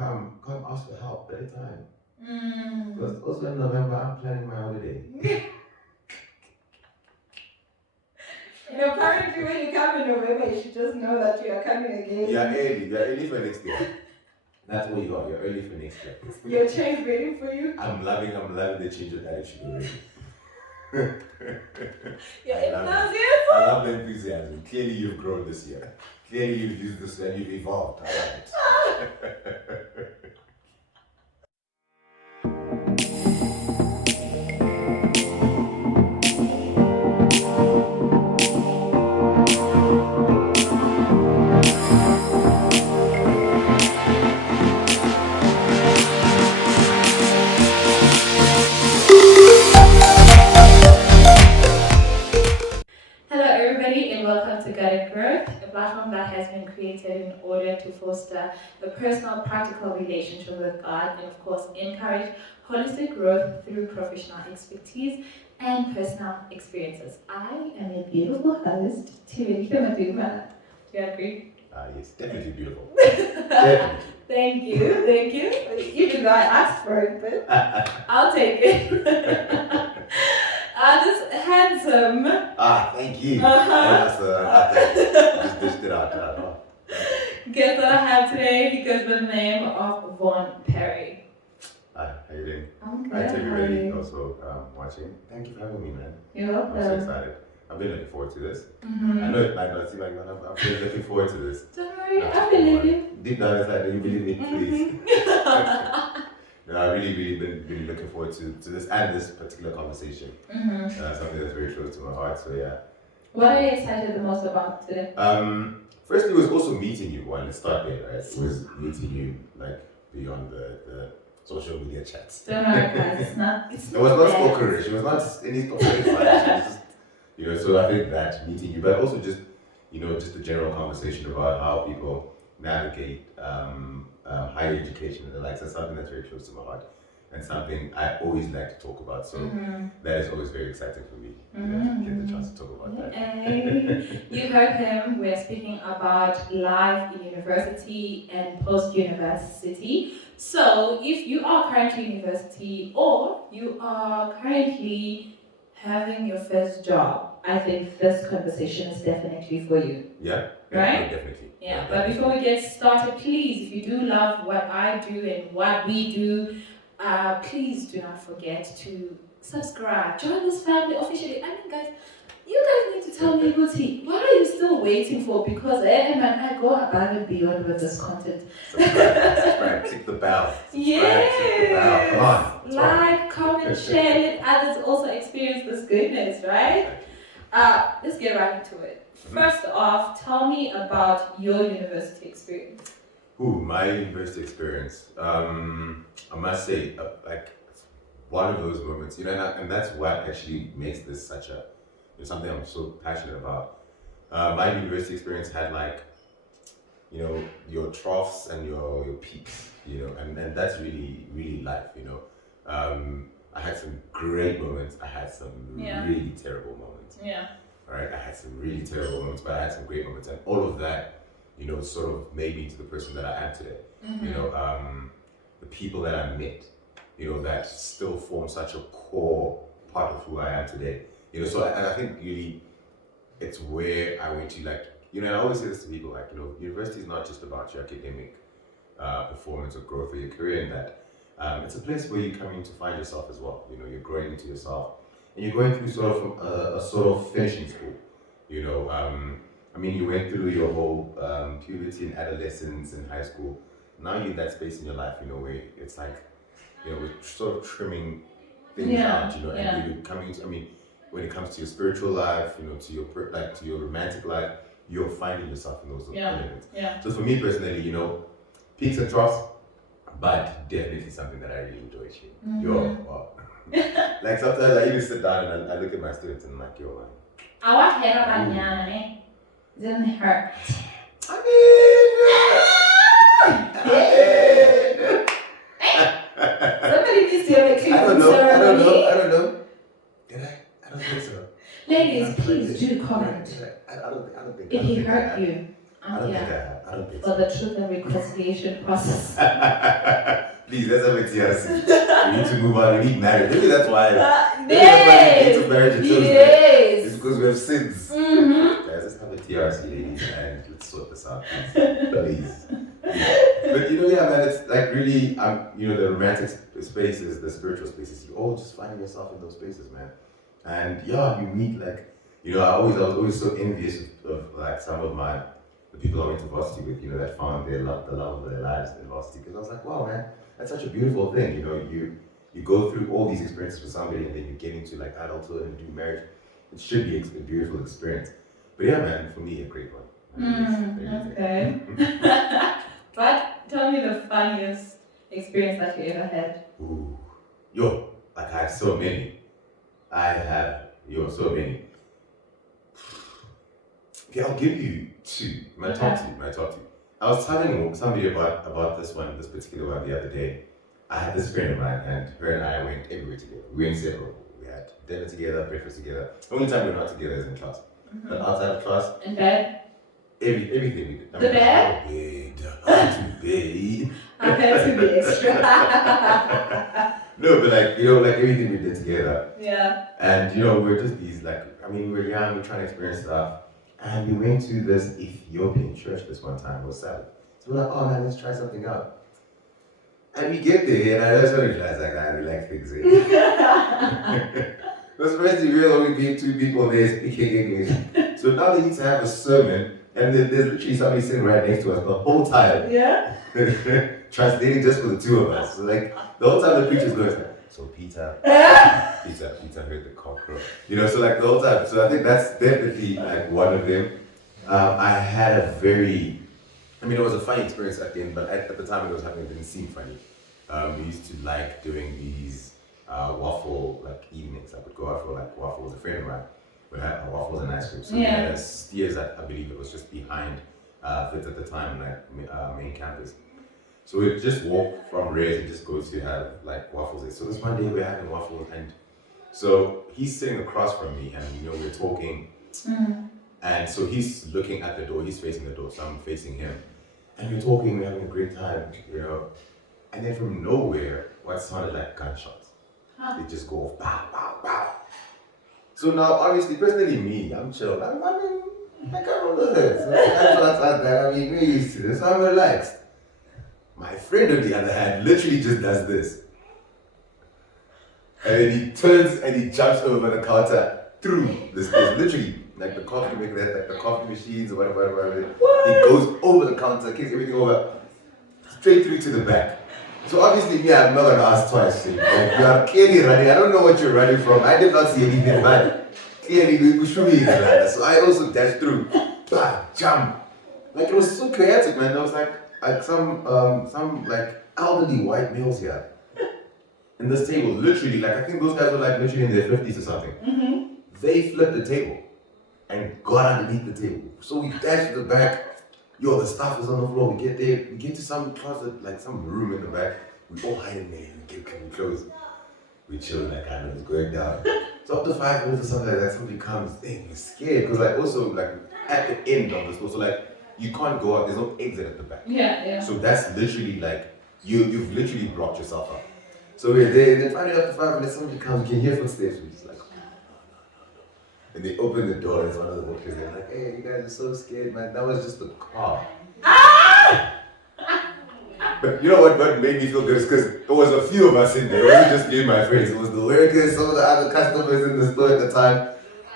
come ask for help anytime. Because Mm. also in November, I'm planning my holiday. Apparently when you come in November, you should just know that you are coming again. You're early for next year. That's what you are. You're early for next year. Your change waiting for you. I'm loving the change of attitude already. Your I love it. enthusiasm. I love the enthusiasm. Clearly, you've grown this year. Clearly, you've used this and you've evolved. I love it. Hello, everybody, and welcome to Guided Growth, a platform that has been created in order to foster a personal, practical relationship with God and, of course, encourage holistic growth through professional expertise and personal experiences. I am your beautiful host, Tirika Maduma. Do you agree? Yes, definitely beautiful. Definitely. Thank you. Even though I asked for it, but I'll take it. This handsome. Thank you. Uh-huh. Just dished it out. Guess what I have today? He goes by the name of Vaughan Perry. Hi, how you doing? I'm good. Hi to everybody How are you? also watching. Thank you for having me, man. You're welcome. I'm so excited. I've been looking forward to this. Mm-hmm. I know it might not seem like that. I've been looking forward to this. Don't worry, I believe you. Deep down inside, do you believe me, please? No, I really been looking forward to this and this particular conversation. Mm-hmm. Something that's very close to my heart. So yeah. What are you excited the most about today? Firstly, it was also meeting you. Let's start there, right? It was meeting you like beyond the social media chats. Don't worry, guys. It was not stalkerish. It was not any stalkerish. It was just, so I think that meeting you, but also just, just the general conversation about how people navigate higher education and the likes. That's something that's very close to my heart and something I always like to talk about. So that is always very exciting for me to get the chance to talk about that. You heard him. We're speaking about life in university and post-university. So if you are currently in university or you are currently having your first job, I think this conversation is definitely for you. Yeah. Right? Definitely. Yeah, but before we get started, please, if you do love what I do and what we do, please do not forget to subscribe. Join this family officially. I mean, guys, you guys need to tell me, Guti, what are you still waiting for? Because I go above and beyond with this content. Subscribe, click the bell. Yes. Click the bell. Come on. Like, comment, share, let others also experience this goodness, right? Let's get right into it. First off, tell me about your university experience. My university experience. I must say, like one of those moments, and that's what actually makes this such something I'm so passionate about. My university experience had your troughs and your peaks, and that's really life, I had some great moments. I had some really terrible moments. Yeah. All right, I had some really terrible moments, but I had some great moments, and all of that, sort of made me to the person that I am today. The people that I met, that still form such a core part of who I am today. So and I think really, it's where I went to and I always say this to people, university is not just about your academic performance or growth or your career in that. It's a place where you're coming to find yourself as well. You're growing into yourself. And you're going through sort of a sort of finishing school, you went through your whole puberty and adolescence and high school. Now you're in that space in your life, where it's like, we're sort of trimming things out, and you're coming to, when it comes to your spiritual life, to your romantic life, you're finding yourself in those elements. Yeah. So for me personally, peaks and troughs, but definitely something that I really enjoy. Like sometimes I even sit down and I look at my students and I'm like, yo, man. I watch hair about Yana, it doesn't hurt. Somebody needs to have a clean ceremony. I don't know. Did I? I don't think so. Ladies, please do comment. I don't think if he hurt you. I don't think I have. I don't think for the truth and reconciliation process. Please, let's have a TRC. We need to move on. We need marriage. Maybe that's why. Maybe Yes. that's why the gate of marriage is chosen. Yes. It's because we have sins. Guys, let's have a TRC, ladies, and let's sort this out, please. But yeah, man, it's like really, the romantic spaces, the spiritual spaces, you all just find yourself in those spaces, man. And yeah, you meet like, I was always so envious of like some of the people I went to varsity with, that found the love of their lives in varsity. Because I was like, wow, man, that's such a beautiful thing. You go through all these experiences with somebody, and then you get into like adulthood and do marriage. It should be a beautiful experience. But yeah, man, for me, a great one. Okay. But tell me the funniest experience that you ever had. Ooh. I have so many. So many. Okay, I'll give you two. My top two. I was telling somebody about this particular one the other day. I had this friend of mine, and her and I went everywhere together. We were inseparable. We had dinner together, breakfast together. The only time we were not together is in class. But outside of class, in bed, everything we did. The bed? I had to be extra. No, but like everything we did together. Yeah. And we're just these we were young, we we're trying to experience stuff. And we went to this Ethiopian church this one time, it was Sabbath. So we're like, oh man, let's try something out. And we get there, and I just realized we like things. Because first we realized only being two people there speaking English. So now they need to have a sermon, and then there's literally somebody sitting right next to us the whole time. Yeah. Translating just for the two of us. So the whole time the preacher's going, so Peter heard the cock crow. So the whole time. So I think that's definitely one of them. I had a it was a funny experience at the end, but at the time it was happening, it didn't seem funny. We used to like doing these waffle evenings. I would go out for waffles. A friend of mine would have waffles and ice cream. So we had a Steers that I believe it was just behind Fitz at the time, main campus. So we'd just walk from Ray's and just go to have waffles there. So this one day we're having waffles, and so he's sitting across from me, and we're talking. And so he's looking at the door, he's facing the door, so I'm facing him. And we're talking, we're having a great time, And then from nowhere, what sounded like gunshots. They just go off, pow, pow, pow. So now, obviously, personally me, I'm chill. I can't remember this. So gunshots like that, we're used to this, so I'm relaxed. My friend, on the other hand, literally just does this. And then he turns and he jumps over the counter through the space, literally. The coffee maker, the coffee machines or whatever. He goes over the counter, kicks everything over, straight through to the back. So obviously, me, I'm not gonna ask twice. You are clearly running. I don't know what you're running from. I did not see anything, but clearly we should be running. So I also dashed through, jump. It was so chaotic, man. There was some elderly white males here in this table. Literally, I think those guys were literally in their 50s or something. Mm-hmm. They flipped the table and got underneath the table. So we dashed to the back. The stuff is on the floor. We get there. We get to some closet, some room in the back. We all hide in there. We get clothes. We chill I know it's going down. So after 5 minutes or something like that, somebody comes. We're scared because also at the end of the store, so you can't go out. There's no exit at the back. Yeah. So that's literally you've literally blocked yourself up. So we're there. Then finally after 5 minutes, somebody comes. You can hear footsteps. We're just and they open the door, and it's one of the workers. They're like, hey, you guys are so scared, man. That was just a car. But you know what made me feel good is because there was a few of us in there. It wasn't just me and my friends. It was the workers, some of the other customers in the store at the time.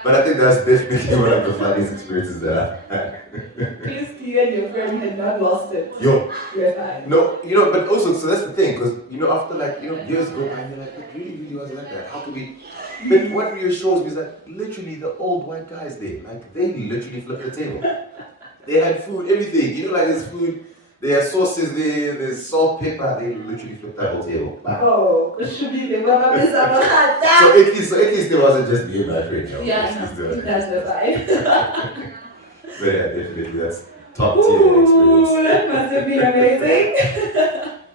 But I think that's definitely one of the funniest experiences that I've had. Please, you and your friend had not lost it. You're fine. No, but also, so that's the thing, because, after years go by, you're like, it really wasn't like that. How could we? But what reassures me is that literally the old white guys there, they literally flipped the table. They had food, everything. There's food, there are sauces there's salt, pepper, they literally flipped that whole table. Oh, it should be the So at least it wasn't just me and my friend. That's the vibe. But yeah, definitely, that's top tier experience. That must have been amazing.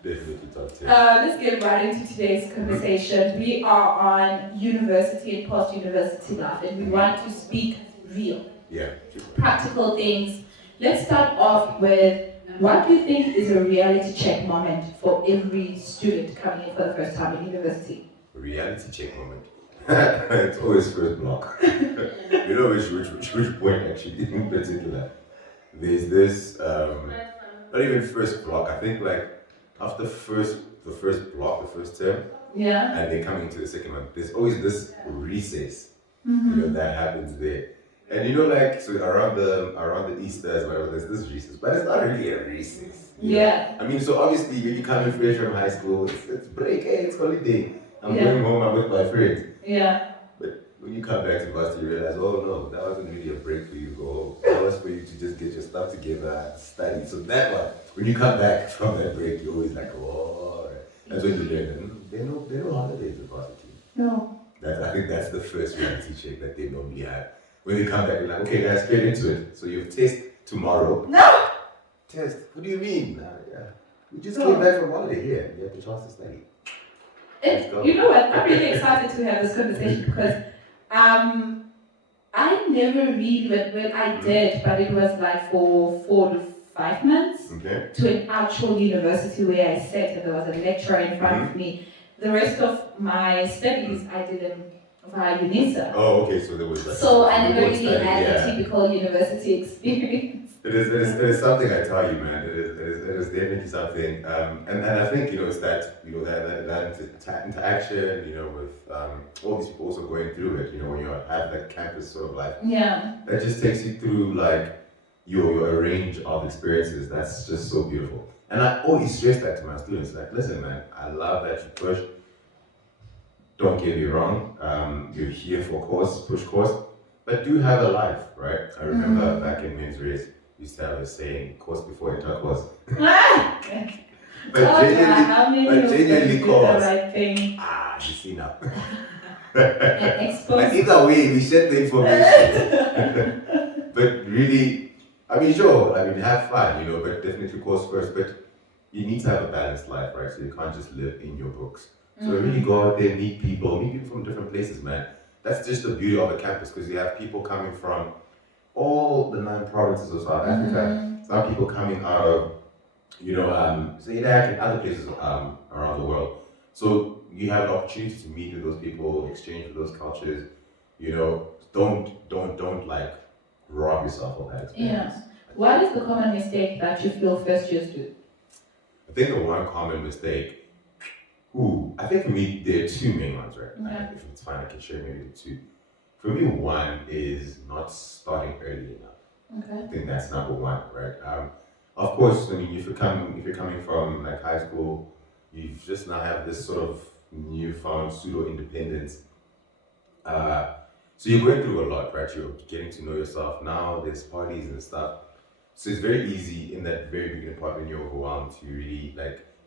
Definitely top tier. Let's get right into today's conversation. We are on university and post-university life, and we want to speak real. Yeah. Practical things. Let's start off with What do you think is a reality check moment for every student coming in for the first time in university? Reality check moment. It's always first block. You know which point actually in particular. There's this not even first block. I think like after the first block, the first term, Yeah. and then coming into the second one, there's always this recess, that happens there. And like so around the Easters, whatever, there's this recess, but it's not really a recess. Yeah. I mean, so obviously when you come in fresh from high school, it's break, hey, it's holiday. I'm going home, I'm with my friends. Yeah. But when you come back to varsity, you realize, oh no, that wasn't really a break for you to go home. That was for you to just get your stuff together and study. So that one, when you come back from that break, you're always like, oh, that's when you learn. There are no holidays at varsity. No. I think that's the first reality check that they normally have. When they come back, you're like, okay guys, get into it. So you have test tomorrow. No! Test? What do you mean? Yeah. We just came back from holiday here. You have the chance to study. You know what? I'm really excited to have this conversation because I never really, well, I did, but it was like for 4 to 5 months to an actual university where I sat and there was a lecturer in front of me. The rest of my studies, I did them via UNISA. Oh, okay, so there was like... So I never really had a typical university experience. It is something, I tell you, man. It is definitely something, and I think it's that that interaction, with all these people also going through it. When you have that campus sort of life, that just takes you through like your range of experiences. That's just so beautiful. And I always stress that to my students, like, listen, man, I love that you push. Don't get me wrong, you're here for push course, but do have a life, right? I remember back in men's race, used to have a saying, course before intercourse. But genuinely course. You see now. But either way, we share the information. But really, sure, have fun, but definitely course first. But you need to have a balanced life, right? So you can't just live in your books. So really go out there, meet people from different places, man. That's just the beauty of a campus, because you have people coming from all the 9 provinces of South Africa. Some people coming out of, Iraq and other places around the world. So you have an opportunity to meet with those people, exchange with those cultures. Don't like rob yourself of that experience. Yeah. What is the common mistake that you feel first years do? I think the one common mistake, I think for me there are 2 main ones, right? Okay. If it's fine, I can share maybe the 2. For me, one is not starting early enough. Okay. I think that's number 1, right? Of course, if you're coming from like high school, you just now have this sort of newfound pseudo independence. So you're going through a lot, right? You're getting to know yourself now. There's parties and stuff. So it's very easy in that very beginning part when you're overwhelmed to really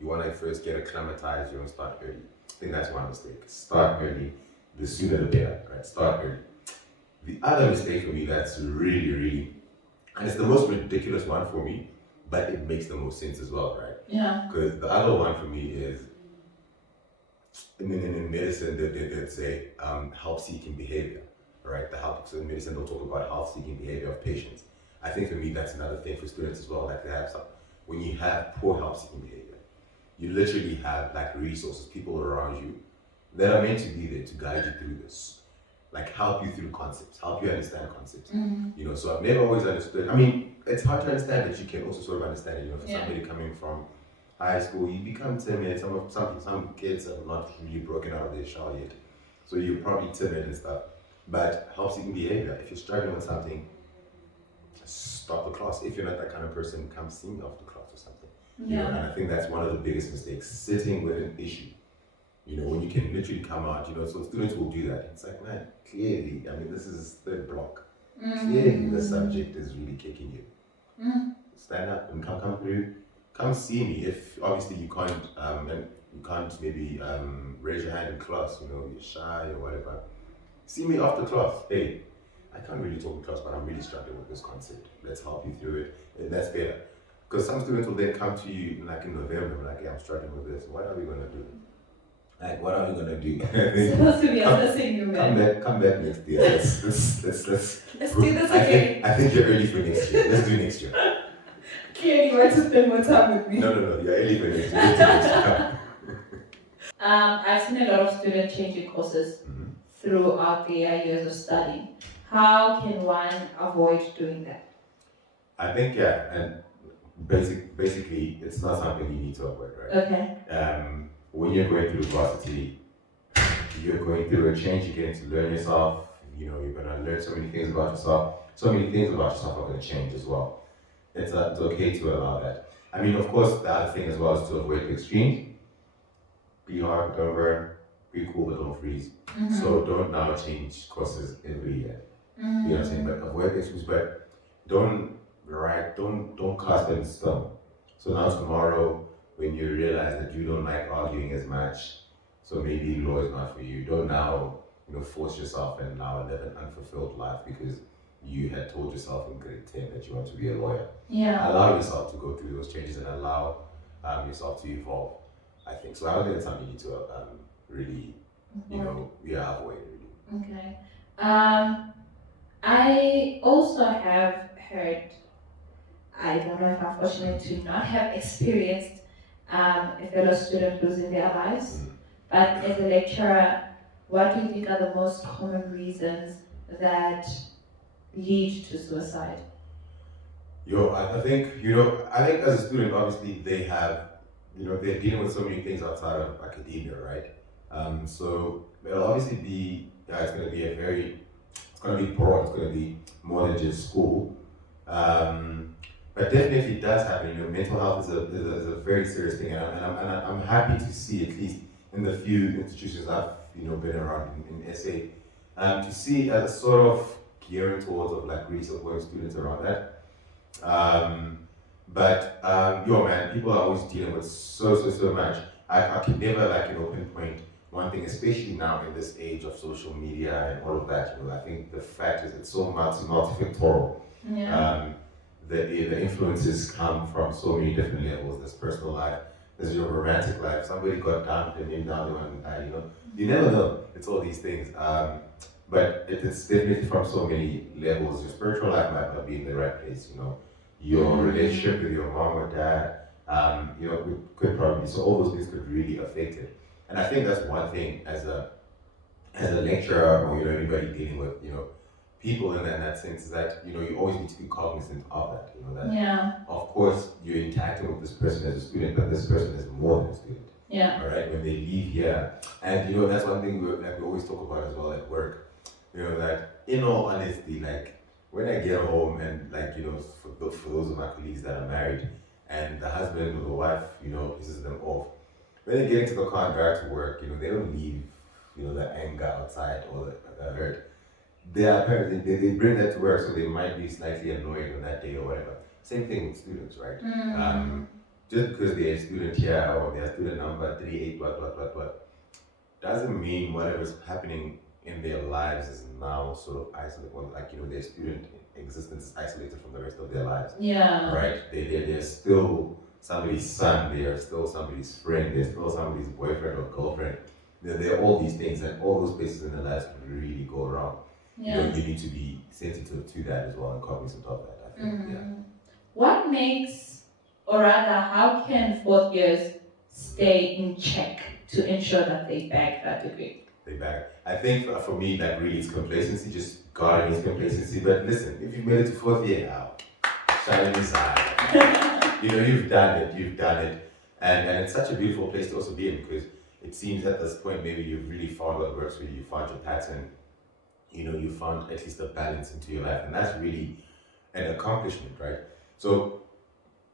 you want to first get acclimatized. You don't start early. I think that's one mistake. Start early. The sooner the better, right? Start early. The other mistake for me that's really, really, and it's the most ridiculous one for me, but it makes the most sense as well, right? Yeah. Because the other one for me is, in medicine, they'd say help-seeking behavior, right? So in medicine, they'll talk about help-seeking behavior of patients. I think for me, that's another thing for students as well. Like they have when you have poor help-seeking behavior, you literally have resources, people around you that are meant to be there to guide you through this, help you through concepts, help you understand concepts. So I've never always understood. It's hard to understand, but you can also sort of understand it. For somebody coming from high school, you become timid. Some kids have not really broken out of their shell yet, so you're probably timid and stuff. But help-seeking behavior. If you're struggling with something, stop the class. If you're not that kind of person, come see me after class or something. And I think that's one of the biggest mistakes, sitting with an issue. When you can literally come out, so students will do that. It's like, man, clearly, this is 3rd block. Clearly the subject is really kicking you. Stand up and come through. Come see me. If obviously you can't maybe raise your hand in class, you're shy or whatever. See me after class. Hey, I can't really talk in class, but I'm really struggling with this concept. Let's help you through it. And that's better. Because some students will then come to you in November, hey, I'm struggling with this. What are we gonna do? What are we gonna do? It's supposed to be assessing you, man. Come back next year. Let's do this again. I think you're ready for next year. Let's do next year. clearly want to spend more time with me. No, you're elevating. I've seen a lot of students changing courses throughout their years of study. How can one avoid doing that? I think, yeah, and basically, it's not something you need to avoid, right? Okay. When you're going through varsity, you're going through a change, you're getting to learn yourself, you know, you're going to learn so many things about yourself. So many things about yourself are going to change as well. It's okay to allow that. I mean, of course, the other thing as well is to avoid the extremes. Be hard, don't burn, be cool, but don't freeze. So don't now change courses every year. You know what I'm saying? But avoid the extremes, but don't cast them in stone. So now tomorrow, when you realize that you don't like arguing as much, so maybe law is not for you, don't now, you know, force yourself and now live an unfulfilled life because you had told yourself in grade 10 that you want to be a lawyer. Yeah. Allow yourself to go through those changes and allow yourself to evolve, I think. So I don't think it's something you need to really, you know, avoid really. Okay. I also have heard, I don't know if I'm fortunate to not have experienced a fellow student losing their lives, but as a lecturer, what do you think are the most common reasons that lead to suicide? I think, you know, I think as a student, obviously they have, you know, they're dealing with so many things outside of academia, right? So it'll obviously be, it's going to be it's going to be broad, it's going to be more than just school. But definitely it does happen. You know, mental health is a very serious thing, and I'm happy to see, at least in the few institutions I've, you know, been around in SA, to see a sort of gearing towards of like really supporting students around that. Yo man, people are always dealing with so much. I could never, like, you know, pinpoint one thing, especially now in this age of social media and all of that. You know, I think the fact is it's so multifactorial. Yeah. The influences come from so many different levels. There's personal life, there's your romantic life. Somebody got dumped and then now they want to, you know, you never know. It's all these things. But it's definitely from so many levels. Your spiritual life might not be in the right place, you know. Your relationship with your mom or dad, you know, could probably, so all those things could really affect it. And I think that's one thing as a lecturer, or, you know, anybody dealing with, you know, people in that sense, is that, you know, you always need to be cognizant of that, you know, that of course you're interacting with this person as a student, but this person is more than a student. Yeah. All right, when they leave here, and you know, that's one thing we always talk about as well at work. You know, that in all honesty, like when I get home and, like, you know, for those of my colleagues that are married, and the husband or the wife, you know, pisses them off, when they get into the car and drive to work, you know, they don't leave, you know, the anger outside or the hurt. Their parents, they bring that to work, so they might be slightly annoyed on that day or whatever. Same thing with students, right? Just because they're a student here or they're student number 38, what, doesn't mean whatever's happening in their lives is now sort of isolated, or, like, you know, their student existence is isolated from the rest of their lives. Yeah. Right? They're still somebody's son, they are still somebody's friend, they're still somebody's boyfriend or girlfriend. They're all these things, and all those places in their lives can really go wrong. Yeah. You know, you need to be sensitive to that as well and cognizant of that, I think. Yeah. What makes, or rather, how can fourth years stay in check to ensure that they bag that degree? They bag. I think for me, like, really, it's complacency, just guard against complacency. But listen, if you made it to fourth year now, shine inside. You know, you've done it. And it's such a beautiful place to also be in, because it seems at this point maybe you've really found what works for you, you found your pattern, you know, you found at least a balance into your life, and that's really an accomplishment, right? So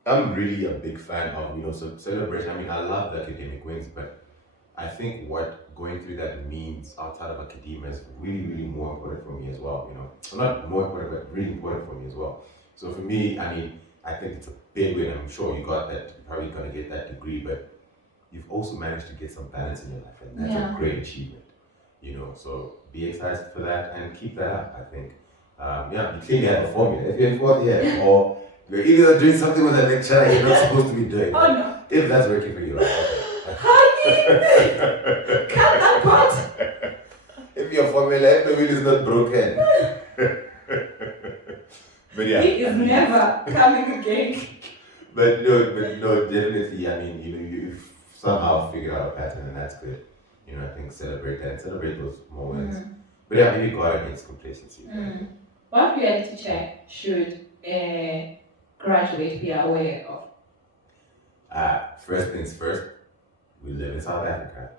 I'm really a big fan of, you know, celebration. I mean, I love the academic wins, but I think what going through that means outside of academia is really, really more important for me as well, you know. Well, not more important, but really important for me as well. So for me, I mean, I think it's a big win. I'm sure you got that, you're probably gonna get that degree, but you've also managed to get some balance in your life, and that's a great achievement, you know. So be excited for that and keep that up, I think. You clearly have a formula. If you're in fourth year, or you're either doing something with a lecturer you're not supposed to be doing. Oh no. If that's working for you, right? Honey! Cut that part! If your formula, if the wheel is not broken. But yeah. He is never coming again. but no, definitely. I mean, you've somehow figured out a pattern, and that's good. I think celebrate that, celebrate those moments. But yeah, maybe guard against complacency. What reality check should a graduate be aware of? First things first, we live in South Africa.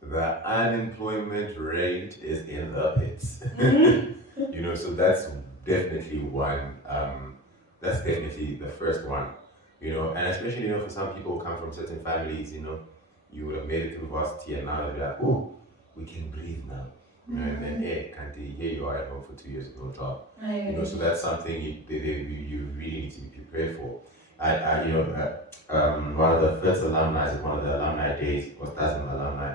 The unemployment rate is in the pits. So that's definitely one. That's definitely the first one. And especially for some people who come from certain families, you would have made it through varsity and now they're like, oh, we can breathe now. And then hey, here you are at home for 2 years with no job. So that's something you really need to be prepared for. One of the first alumni, one of the alumni days, or dozen alumni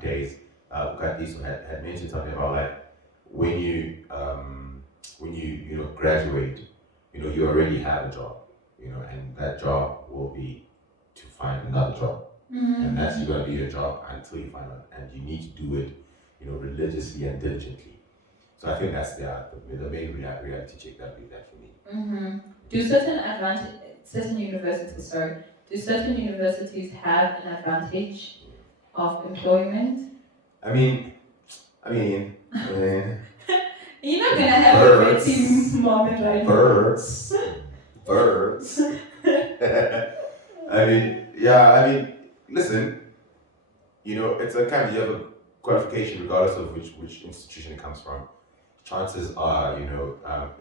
days, Ukatiso had mentioned something about like when you graduate, you already have a job, and that job will be to find another job, and that's gonna be your job until you find out, and you need to do it, religiously and diligently. So I think that's the main reality check that would be that for me. Do certain universities have an advantage of employment? I mean, you're not gonna have a vetting moment right birds. Listen, it's a kind of, you have a qualification regardless of which institution it comes from. Chances are,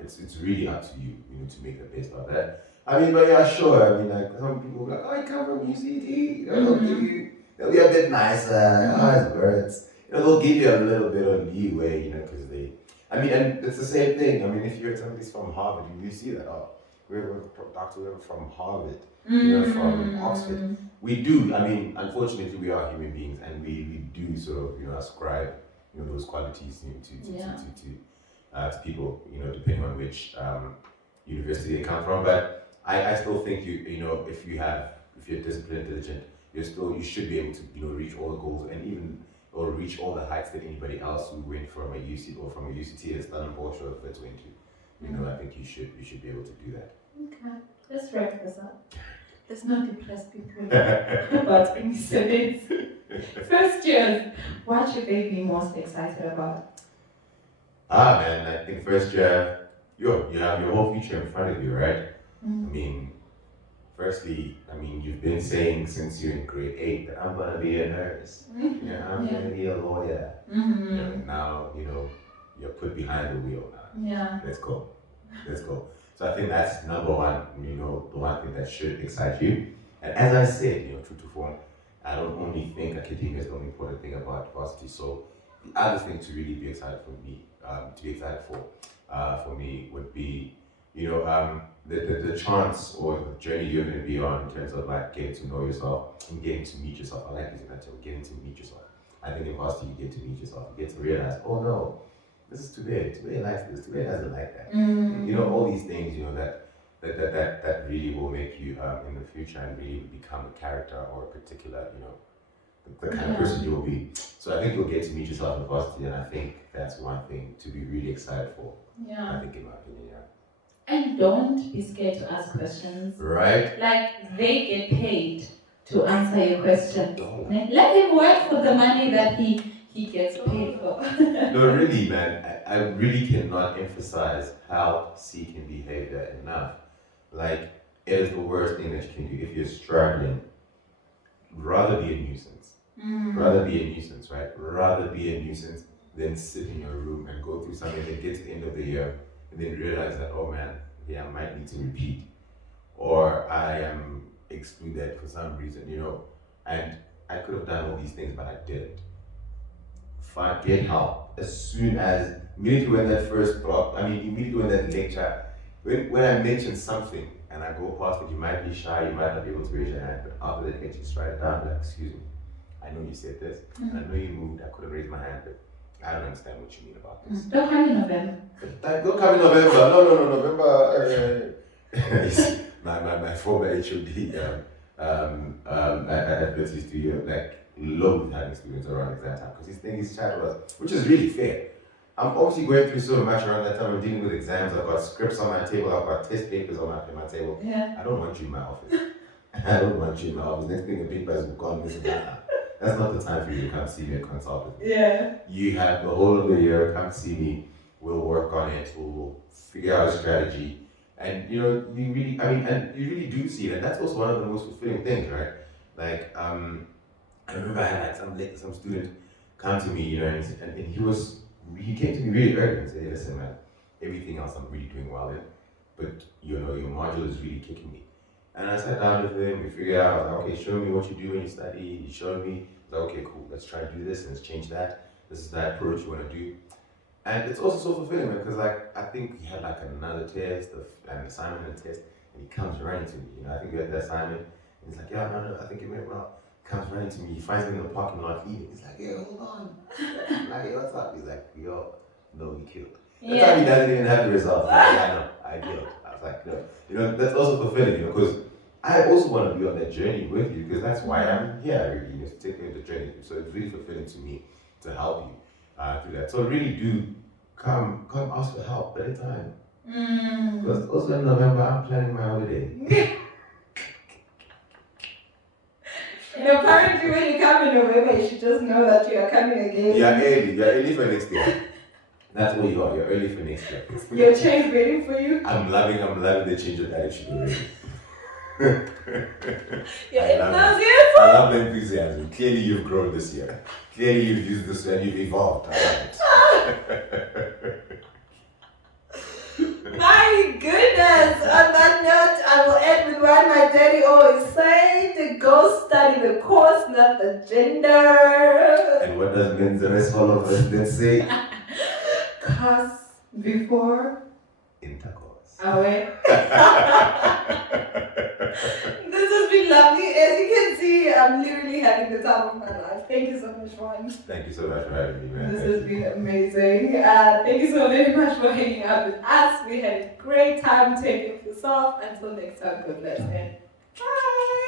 it's really up to you, to make the best of that. But yeah, sure. Like some people will be like, oh, I come from UCD. They'll be a bit nicer. It's birds. They'll give you a little bit of leeway, because and it's the same thing. If you're somebody's from Harvard, you see that, oh, we're Dr. from Harvard, from Oxford. We do. Unfortunately, we are human beings, and we do sort of, ascribe, those qualities to people, depending on which university they come from. But I still think if you're disciplined, diligent, you should be able to reach all the goals or reach all the heights that anybody else who went from a UC or from a UCT as Stellenbosch or Wits went to. I think you should be able to do that. Okay, let's wrap this up. Let's not depress people about being students. First year, what should they be most excited about? Man, I think first year, you have your whole future in front of you, right? Firstly, you've been saying since you're in grade 8 that I'm gonna be a nurse. I'm gonna be a lawyer. Now, you're put behind the wheel now. Yeah. Let's go. So I think that's number one, the one thing that should excite you. And as I said, true to form, I don't only think academia is the only important thing about varsity. So the other thing to really be excited for me would be, the chance or the journey you're going to be on in terms of like getting to know yourself and getting to meet yourself. I like using that term, getting to meet yourself. I think in varsity you get to meet yourself. You get to realize, oh no, this is Today likes this. Today doesn't like that. All these things, that really will make you in the future and really become a character or a particular, the kind of person you will be. So I think you'll get to meet yourself in varsity, and I think that's one thing to be really excited for. Yeah. I think, in my opinion, yeah. And don't be scared to ask questions. Right? Like, they get paid to answer your question. Let him work for the money that he gets paid for. No, really, man. I really cannot emphasize help-seeking behavior enough. Like, it is the worst thing that you can do. If you're struggling, rather be a nuisance. Rather be a nuisance, right? Rather be a nuisance than sit in your room and go through something and get to the end of the year and then realize that, oh man, I might need to repeat. Or I am excluded for some reason, and I could have done all these things, but I didn't. Get help. Immediately when that immediately when that lecture, when I mention something and I go past it, you might be shy, you might not be able to raise your hand, but after that lecture, just write it down, like, excuse me, I know you said this, I know you moved, I could have raised my hand, but I don't understand what you mean about this. Don't come in November. Don't come in November. No, November. My former HOD at Bertie Studio, like, loathed having students around exam time because he's thinking his child was, which is really fair. I'm obviously going through so much around that time. I'm dealing with exams. I've got scripts on my table. I've got test papers on my table. Yeah. I don't want you in my office. I don't want you in my office. Next thing the big person will call me and say, that's not the time for you to come see me and consult with me. Yeah. You have the whole of the year, come see me. We'll work on it. We'll figure out a strategy. And you know, you really, I mean, and you really do see it. And that's also one of the most fulfilling things, right? Like, I remember I had some student come to me, you know, and he came to me really early and said, hey, listen, man, everything else I'm really doing well in, but you know, your module is really kicking me. And I sat down with him, we figured out, I was like, okay, show me what you do when you study. He showed me, I was like, okay, cool, let's try to do this and let's change that. This is the approach you want to do. And it's also so fulfilling, man, because like, I think he had like another test, an assignment and a test, and he comes running to me, you know, I think we had the assignment, and he's like, yeah, no, I think it went well. Comes running to me, he finds me in the parking lot eating. He's like, hey, hold on. I'm like, hey, what's up? He's like, yo, no, he killed. That's how he doesn't even have the results. He's like, yeah, no, I killed. I was like, no. You know, that's also fulfilling, you know, because I also want to be on that journey with you, because that's why I'm here, really, you know, to take me on the journey. So it's really fulfilling to me to help you through that. So really do come ask for help anytime. Because also in November, I'm planning my holiday. And apparently when you come in November, you should just know that you are coming again. You're early for next year. That's what you are, you're early for next year. Your change waiting for you? I'm loving the change of attitude already. Your enthusiasm? I love the enthusiasm. Clearly you've grown this year. Clearly you've used this and you've evolved. I love it. My goodness! On that note, I will end with what my daddy always say: to go study the course, not the gender. And what does the rest all of us then say? Cause before intercourse. Away. This has been lovely. As you can see, I'm literally having the time of my life. Thank you so much, Vaughan. Thank you so much for having me, man. This has been amazing. Thank you so very much for hanging out with us. We had a great time taking this off. Until next time, God bless and bye.